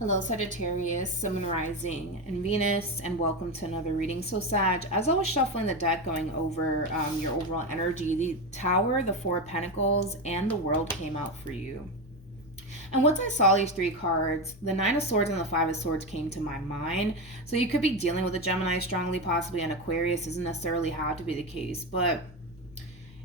Hello, Sagittarius, Sun, Rising, and Venus, and welcome to another reading. So, Sag, as I was shuffling the deck going over your overall energy, the Tower, the Four of Pentacles, and the World came out for you. And once I saw these three cards, the Nine of Swords and the Five of Swords came to my mind. So you could be dealing with a Gemini strongly, possibly an Aquarius. Doesn't necessarily have to be the case, but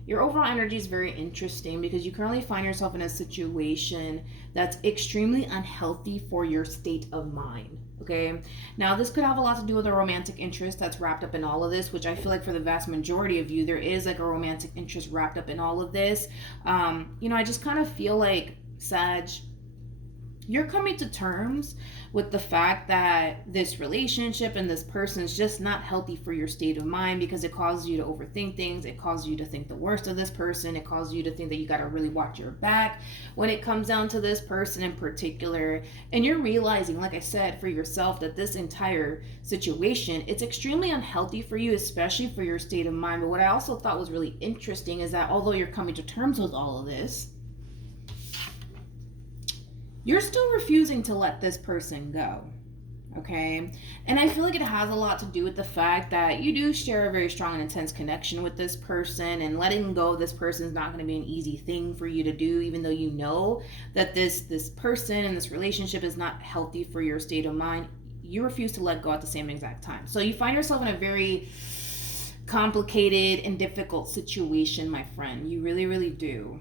your overall energy is very interesting because you currently find yourself in a situation that's extremely unhealthy for your state of mind. Okay, now this could have a lot to do with a romantic interest that's wrapped up in all of this, which I feel like for the vast majority of you, there is like a romantic interest wrapped up in all of this. I just kind of feel like, Sag, you're coming to terms with the fact that this relationship and this person is just not healthy for your state of mind because it causes you to overthink things. It causes you to think the worst of this person. It causes you to think that you got to really watch your back when it comes down to this person in particular. And you're realizing, like I said, for yourself, that this entire situation, it's extremely unhealthy for you, especially for your state of mind. But what I also thought was really interesting is that although you're coming to terms with all of this, you're still refusing to let this person go, okay? And I feel like it has a lot to do with the fact that you do share a very strong and intense connection with this person, and letting go of this person is not going to be an easy thing for you to do, even though you know that this person and this relationship is not healthy for your state of mind. You refuse to let go at the same exact time. So you find yourself in a very complicated and difficult situation, my friend. You really, really do.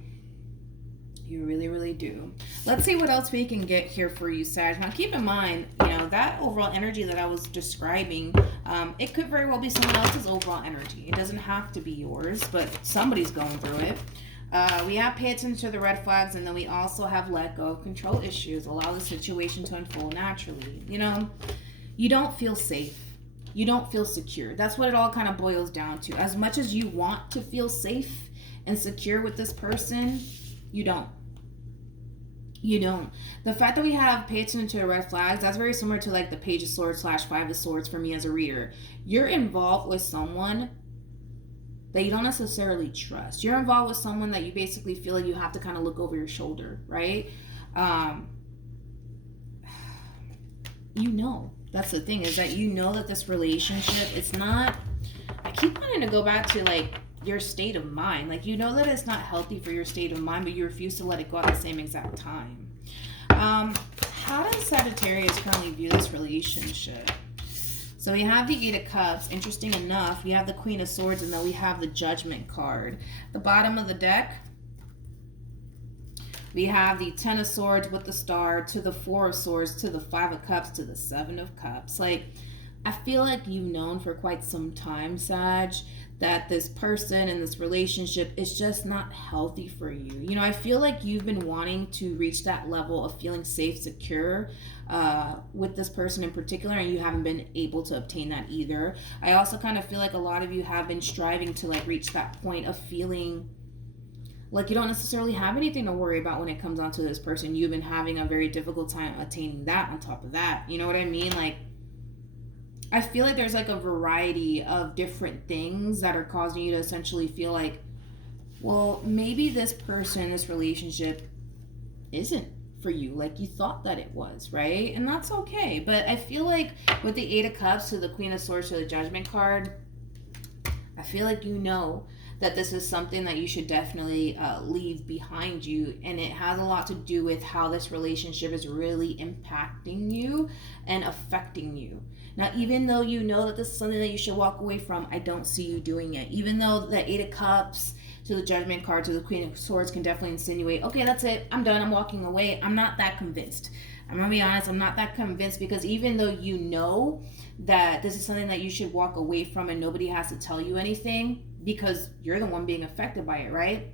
You really, really do. Let's see what else we can get here for you, Sag. Now, keep in mind, that overall energy that I was describing, it could very well be someone else's overall energy. It doesn't have to be yours, but somebody's going through it. We have pay attention to the red flags, and then we also have let go of control issues. Allow the situation to unfold naturally. You don't feel safe. You don't feel secure. That's what it all kind of boils down to. As much as you want to feel safe and secure with this person, you don't. The fact that we have pay attention to the red flags, that's very similar to like the Page of Swords / Five of Swords for me as a reader. You're involved with someone that you don't necessarily trust. You're involved with someone that you basically feel like you have to kind of look over your shoulder, right? That's the thing, is that that this relationship, it's not, I keep wanting to go back to like your state of mind. Like, that it's not healthy for your state of mind, but you refuse to let it go at the same exact time. How does Sagittarius currently view this relationship? So we have the Eight of Cups. Interesting enough, we have the Queen of Swords, and then we have the Judgment card. The bottom of the deck, we have the Ten of Swords with the Star, to the Four of Swords, to the Five of Cups, to the Seven of Cups. Like, I feel like you've known for quite some time, Sag, that this person and this relationship is just not healthy for you. I feel like you've been wanting to reach that level of feeling safe, secure with this person in particular, and you haven't been able to obtain that either. I also kind of feel like a lot of you have been striving to like reach that point of feeling like you don't necessarily have anything to worry about when it comes down to this person. You've been having a very difficult time attaining that on top of that. You know what I mean? Like, I feel like there's like a variety of different things that are causing you to essentially feel like, well, maybe this person, this relationship isn't for you like you thought that it was, right? And that's okay. But I feel like with the Eight of Cups to the Queen of Swords to the Judgment card, I feel like that this is something that you should definitely leave behind you, and it has a lot to do with how this relationship is really impacting you and affecting you. Now, even though you know that this is something that you should walk away from, I don't see you doing it. Even though the Eight of Cups to the Judgment card to the Queen of Swords can definitely insinuate, okay, that's it, I'm done, I'm walking away. I'm not that convinced. I'm gonna be honest, I'm not that convinced, because even though you know that this is something that you should walk away from and nobody has to tell you anything, because you're the one being affected by it, right?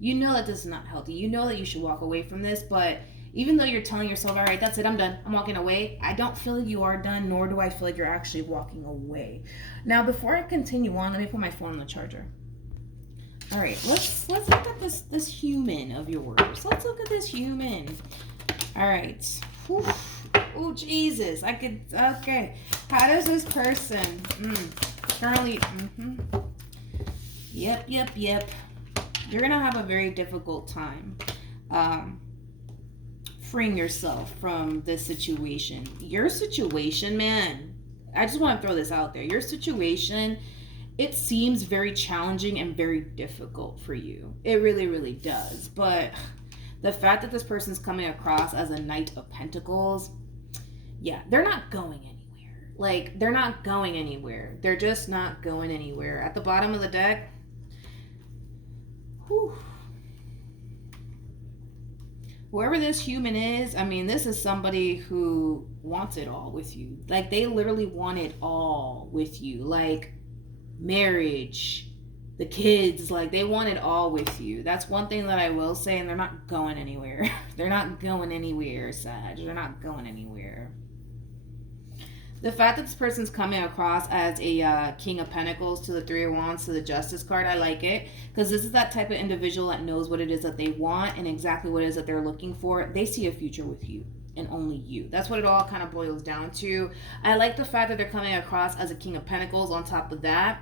You know that this is not healthy. You know that you should walk away from this, but even though you're telling yourself, all right, that's it, I'm done, I'm walking away, I don't feel like you are done, nor do I feel like you're actually walking away. Now, before I continue on, let me put my phone on the charger. All right, let's look at this human of yours. Let's look at this human. All right. Whew. Oh, Jesus. Okay. How does this person currently... Yep. You're going to have a very difficult time freeing yourself from this situation. Your situation, man, I just want to throw this out there. Your situation, it seems very challenging and very difficult for you. It really, really does. But the fact that this person's coming across as a Knight of Pentacles, yeah, they're not going anywhere. Like, they're not going anywhere. They're just not going anywhere. At the bottom of the deck, whew, whoever this human is, I mean, this is somebody who wants it all with you. Like, they literally want it all with you. Like, marriage, the kids, like, they want it all with you. That's one thing that I will say, and they're not going anywhere. They're not going anywhere, Sag. They're not going anywhere. The fact that this person's coming across as a King of Pentacles to the Three of Wands to the Justice card, I like it. Because this is that type of individual that knows what it is that they want and exactly what it is that they're looking for. They see a future with you and only you. That's what it all kind of boils down to. I like the fact that they're coming across as a King of Pentacles on top of that,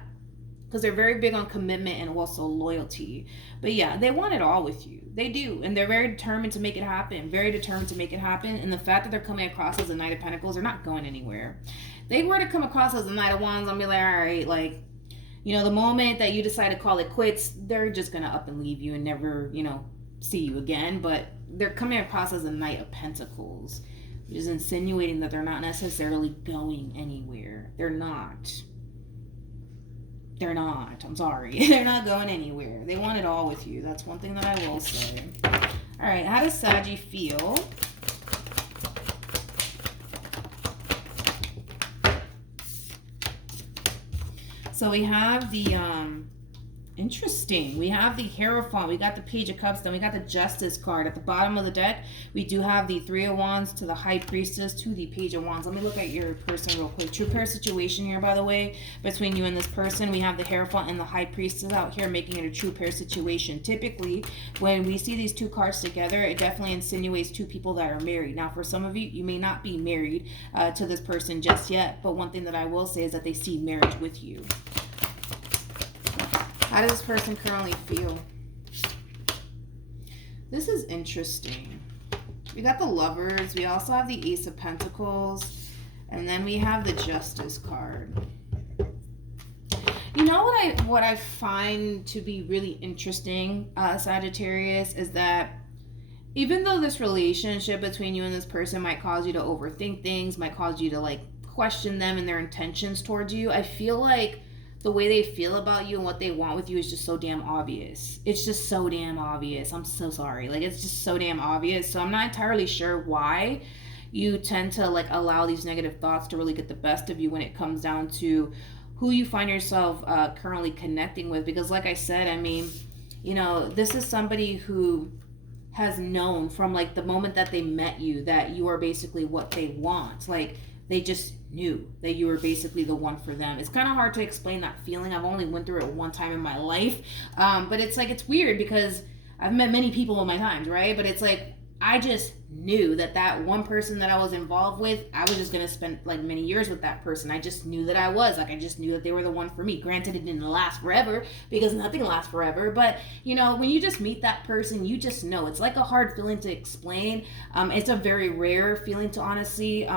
because they're very big on commitment and also loyalty. But yeah, they want it all with you. They do. And they're very determined to make it happen. Very determined to make it happen. And the fact that they're coming across as a Knight of Pentacles, they're not going anywhere. They were to come across as a Knight of Wands, I'll be like, all right, like, you know, the moment that you decide to call it quits, they're just going to up and leave you and never, you know, see you again. But they're coming across as a Knight of Pentacles, which is insinuating that they're not necessarily going anywhere. They're not. They're not. I'm sorry. They're not going anywhere. They want it all with you. That's one thing that I will say. All right. How does Saggy feel? So we have the, interesting. We have the Hierophant. We got the Page of Cups. Then we got the Justice card. At the bottom of the deck, we do have the Three of Wands to the High Priestess to the Page of Wands. Let me look at your person real quick. True pair situation here, by the way, between you and this person. We have the Hierophant and the High Priestess out here, making it a true pair situation. Typically, when we see these two cards together, it definitely insinuates two people that are married. Now, for some of you, you may not be married to this person just yet, but one thing that I will say is that they see marriage with you. How does this person currently feel? This is interesting. We got the Lovers. We also have the Ace of Pentacles. And then we have the Justice card. You know what I find to be really interesting, Sagittarius, is that even though this relationship between you and this person might cause you to overthink things, might cause you to like question them and their intentions towards you, I feel like the way they feel about you and what they want with you is just so damn obvious. It's just so damn obvious. I'm so sorry. Like, it's just so damn obvious. So I'm not entirely sure why you tend to like allow these negative thoughts to really get the best of you when it comes down to who you find yourself currently connecting with. Because like I said, I mean, you know, this is somebody who has known from like the moment that they met you that you are basically what they want. Like, they just knew that you were basically the one for them. It's kind of hard to explain that feeling. I've only went through it one time in my life. But it's like, it's weird because I've met many people in my times, right? But it's like, I just knew that that one person that I was involved with, I was just going to spend like many years with that person. I just knew that I was. Like, I just knew that they were the one for me. Granted, it didn't last forever because nothing lasts forever. But, you know, when you just meet that person, you just know. It's like a hard feeling to explain. It's a very rare feeling to honestly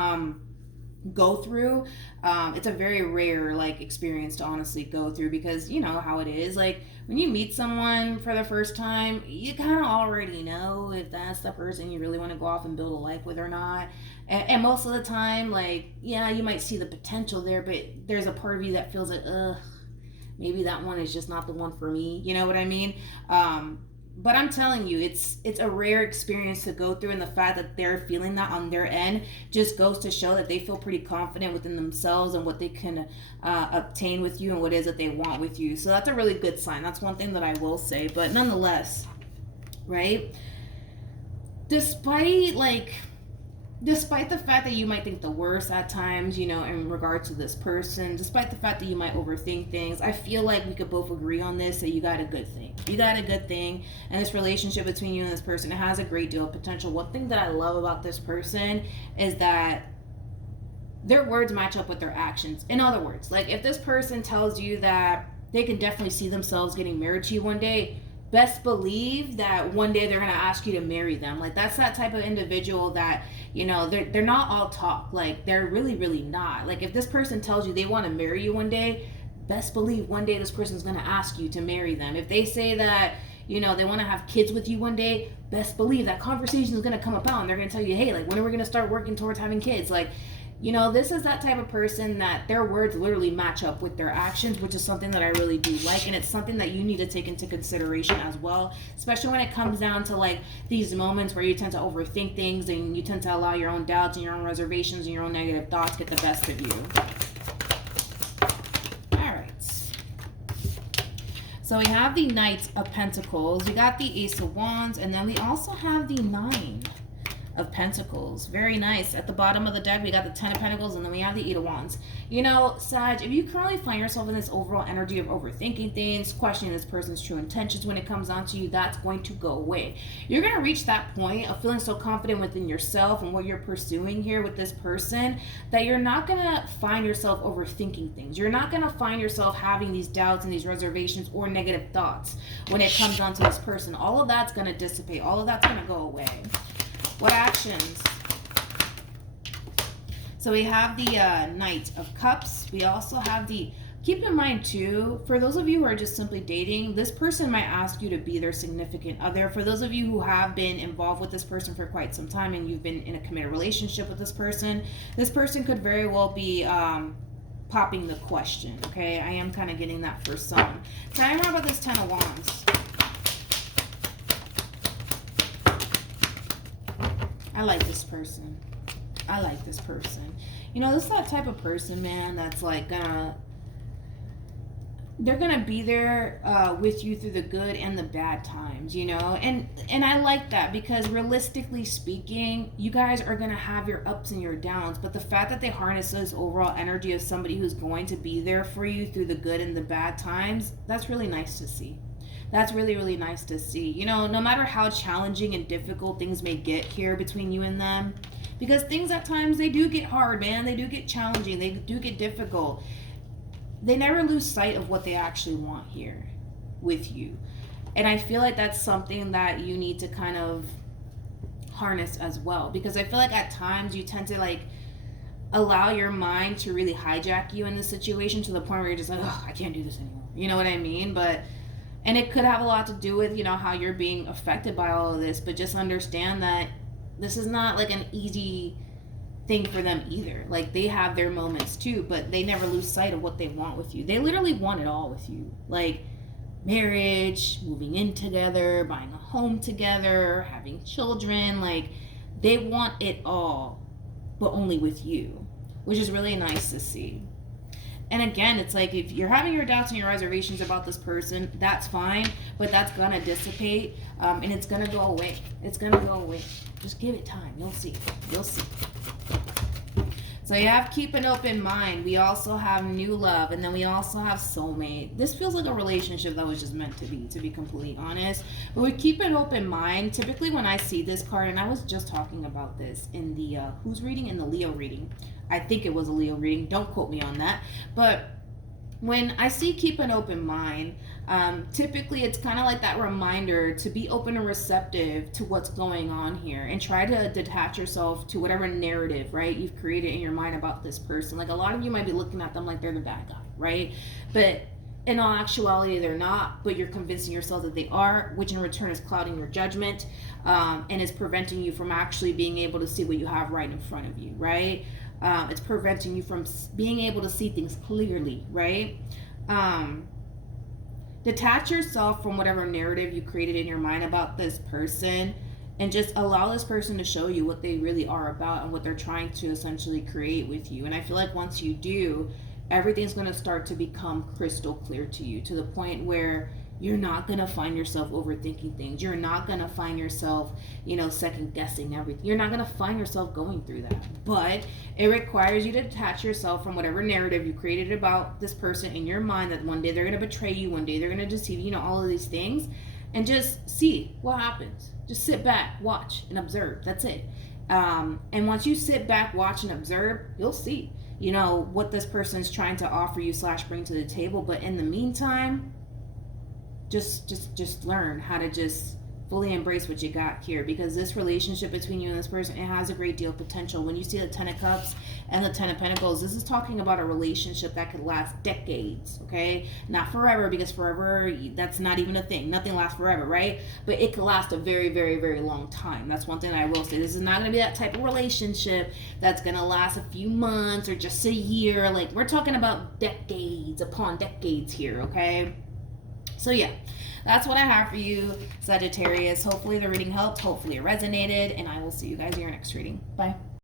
go through. It's a very rare like experience to honestly go through because you know how it is. Like, when you meet someone for the first time, you kind of already know if that's the person you really want to go off and build a life with or not. And most of the time, like, yeah, you might see the potential there, but there's a part of you that feels like, maybe that one is just not the one for me. You know what I mean? But I'm telling you, it's a rare experience to go through, and the fact that they're feeling that on their end just goes to show that they feel pretty confident within themselves and what they can obtain with you and what it is that they want with you. So that's a really good sign. That's one thing that I will say. But nonetheless, right? Despite the fact that you might think the worst at times, you know, in regards to this person, despite the fact that you might overthink things, I feel like we could both agree on this, that you got a good thing. You got a good thing, and this relationship between you and this person, it has a great deal of potential. One thing that I love about this person is that their words match up with their actions. In other words, like, if this person tells you that they can definitely see themselves getting married to you one day, best believe that one day they're going to ask you to marry them. Like, that's that type of individual that, you know, they're not all talk. Like, they're really, really not. Like, if this person tells you they want to marry you one day, best believe one day this person's going to ask you to marry them. If they say that, you know, they want to have kids with you one day, best believe that conversation is going to come about and they're going to tell you, hey, like, when are we going to start working towards having kids? Like, you know, this is that type of person that their words literally match up with their actions, which is something that I really do like. And it's something that you need to take into consideration as well, especially when it comes down to like these moments where you tend to overthink things and you tend to allow your own doubts and your own reservations and your own negative thoughts get the best of you. All right. So we have the Knight of Pentacles, we got the Ace of Wands, and then we also have the Nine of Pentacles. Very nice. At the bottom of the deck, we got the Ten of Pentacles, and then we have the Eight of Wands. You know, Sag, if you currently find yourself in this overall energy of overthinking things, questioning this person's true intentions when it comes down to you, that's going to go away. You're going to reach that point of feeling so confident within yourself and what you're pursuing here with this person that you're not going to find yourself overthinking things. You're not going to find yourself having these doubts and these reservations or negative thoughts when it comes down to this person. All of that's going to dissipate. All of that's going to go away. What actions? So we have the Knight of Cups. We also have the, keep in mind too, for those of you who are just simply dating, this person might ask you to be their significant other. For those of you who have been involved with this person for quite some time and you've been in a committed relationship with this person could very well be popping the question, okay? I am kind of getting that for some. Tell me more about this Ten of Wands. I like this person. I like this person. You know, this is that type of person, man, that's like they're gonna be there with you through the good and the bad times, you know? And I like that because realistically speaking, you guys are gonna have your ups and your downs, but the fact that they harness this overall energy of somebody who's going to be there for you through the good and the bad times, that's really nice to see. That's really, really nice to see. You know, no matter how challenging and difficult things may get here between you and them, because things at times, they do get hard, man. They do get challenging. They do get difficult. They never lose sight of what they actually want here with you. And I feel like that's something that you need to kind of harness as well. Because I feel like at times you tend to like allow your mind to really hijack you in this situation to the point where you're just like, oh, I can't do this anymore. You know what I mean? And it could have a lot to do with, you know, how you're being affected by all of this. But just understand that this is not like an easy thing for them either. Like, they have their moments too, but they never lose sight of what they want with you. They literally want it all with you. Like marriage, moving in together, buying a home together, having children. Like, they want it all, but only with you, which is really nice to see. And again, it's like if you're having your doubts and your reservations about this person, that's fine, but that's going to dissipate and it's going to go away. It's going to go away. Just give it time. You'll see. You'll see. So you have keep an open mind. We also have new love, and then we also have soulmate. This feels like a relationship that was just meant to be completely honest. But we keep an open mind. Typically when I see this card, and I was just talking about this in the who's reading? In the Leo reading. I think it was a Leo reading. Don't quote me on that. But when I see keep an open mind, typically it's kind of like that reminder to be open and receptive to what's going on here and try to detach yourself to whatever narrative, right, you've created in your mind about this person. Like, a lot of you might be looking at them like they're the bad guy, right? But in all actuality, they're not, but you're convincing yourself that they are, which in return is clouding your judgment and is preventing you from actually being able to see what you have right in front of you, right? It's preventing you from being able to see things clearly, right? Detach yourself from whatever narrative you created in your mind about this person and just allow this person to show you what they really are about and what they're trying to essentially create with you. And I feel like once you do, everything's going to start to become crystal clear to you, to the point where you're not going to find yourself overthinking things. You're not going to find yourself, second guessing everything. You're not going to find yourself going through that. But it requires you to detach yourself from whatever narrative you created about this person in your mind, that one day they're going to betray you, one day they're going to deceive you, all of these things, and just see what happens. Just sit back, watch, and observe. That's it. And once you sit back, watch, and observe, you'll see, what this person's trying to offer you / bring to the table. But in the meantime, just learn how to just fully embrace what you got here, because this relationship between you and this person, it has a great deal of potential. When you see the 10 of Cups and the 10 of Pentacles, this is talking about a relationship that could last decades, okay? Not forever, because forever, that's not even a thing. Nothing lasts forever, right? But it could last a very, very, very long time. That's one thing I will say. This is not going to be that type of relationship that's going to last a few months or just a year. Like, we're talking about decades upon decades here, okay? So yeah, that's what I have for you, Sagittarius. Hopefully the reading helped. Hopefully it resonated. And I will see you guys in your next reading. Bye.